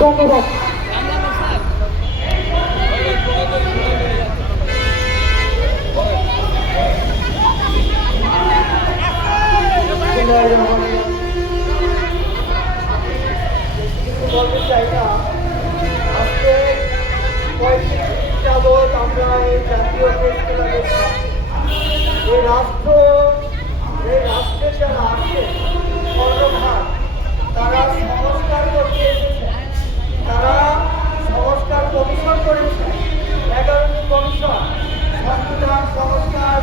ধন্যবাদ। বলতে চাই না, আজকে কয়েকদিন যাবৎ আমরা এই জাতীয় প্রেস ক্লাবের এই রাষ্ট্রের যারা আছে কর্মভার, তারা সংস্কার করতে এসেছে। তারা সংস্কার কমিশন করেছে, 11টি কমিশন, সংবিধান সংস্কার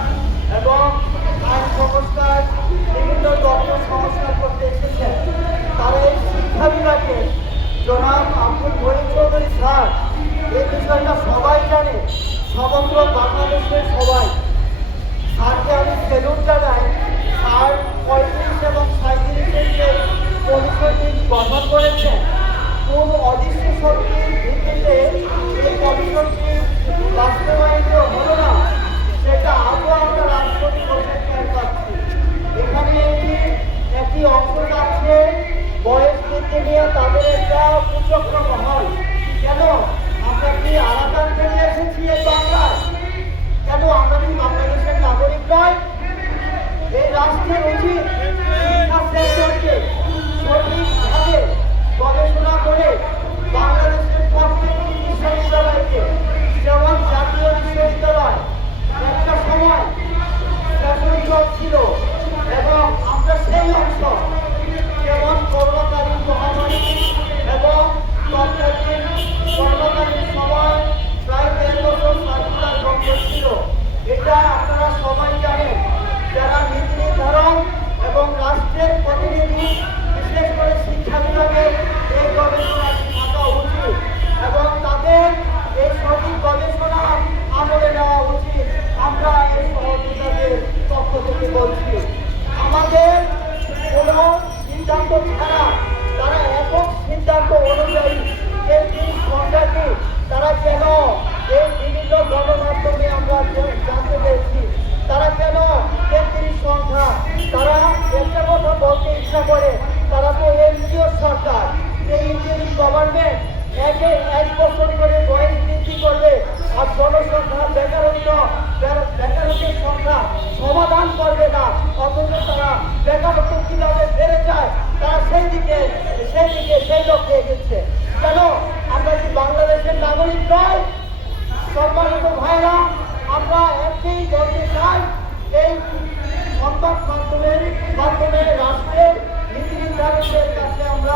এবং আইন সংস্কার, বিভিন্ন দপ্তর সংস্কার করতে এসেছে। তারা এই শিক্ষা বিভাগে জনাব আব্দুল মহিন চৌধুরী স্যার, এই বিষয়টা সবাই জানে, সমগ্র বাংলাদেশের সবাই। স্যারকে আমি সেলুট জানাই। স্যার 35 এবং 37-এর যে কমিশনটি গঠন করেছেন, কোন অদৃশ্য শক্তির ভিত্তিতে এই কমিশনটি বাস্তবায়িত হলো না, সেটা আজও আমরা রাষ্ট্রপতি বসে টের পাচ্ছি। এখানে একটি অংশ যাচ্ছে বয়স বৃদ্ধি নিয়ে তাদের একটা কুচক্র হয়। কেন আমরা কি আরাকান থেকে এসেছি এই বাংলায়? কেন আমরা কি বাংলাদেশের নাগরিক নয়? এই রাষ্ট্রের উচিত শিক্ষা সেক্টরকে সঠিকভাবে গবেষণা করে বাংলাদেশের প্রত্যেকটি বিশ্ববিদ্যালয়কে, যেমন জাতীয় বিশ্ববিদ্যালয় একটা সময় শাসনযোগ ছিল এবং আমরা সেই অংশ, যেমন করোনাকালীন মহামারী এবং তৎকালীন করোনাকালীন সময় প্রায় 1.5 বছর সার্কুলার বন্ধ ছিল। এটা আপনারা সবাই জানেন। যারা নীতি নির্ধারণ এবং রাষ্ট্রের প্রতিনিধি, বিশেষ করে শিক্ষা বিভাগের এই গবেষণাটি থাকা উচিত এবং তাদের এই সঠিক গবেষণা আমলে নেওয়া উচিত। আমরা এই সহযোগিতাদের পক্ষ থেকে বলছি, আমাদের কোনো সিদ্ধান্ত ছাড়া তারা একক সিদ্ধান্ত অনুযায়ী এই সংখ্যাটি তারা কেন এই বিভিন্ন গণমাধ্যমে আমরা জানতে পেরেছি, তারা কেন 33 সংখ্যা, তারা একটা কথা বলতে ইচ্ছা করে, তারা তো এনজিও সরকার, এই ইন্ডিয়ান গভর্নমেন্ট 1 বছর করে বয়স বৃদ্ধি করবে আর জনসংখ্যা বেকারত্বের সংখ্যা সমাধান করবে না, অথচ তারা বেকারত্ব কিভাবে বেড়ে যায় তারা সেই লক্ষ্যে এগেছে। কেন আমরা কি বাংলাদেশের নাগরিক নয়? সম্মানিত ভাইরা, আমরা একই বলতে চাই, এই সংবাদ মাধ্যমে রাষ্ট্রের নীতি নির্ধারকদের কাছে আমরা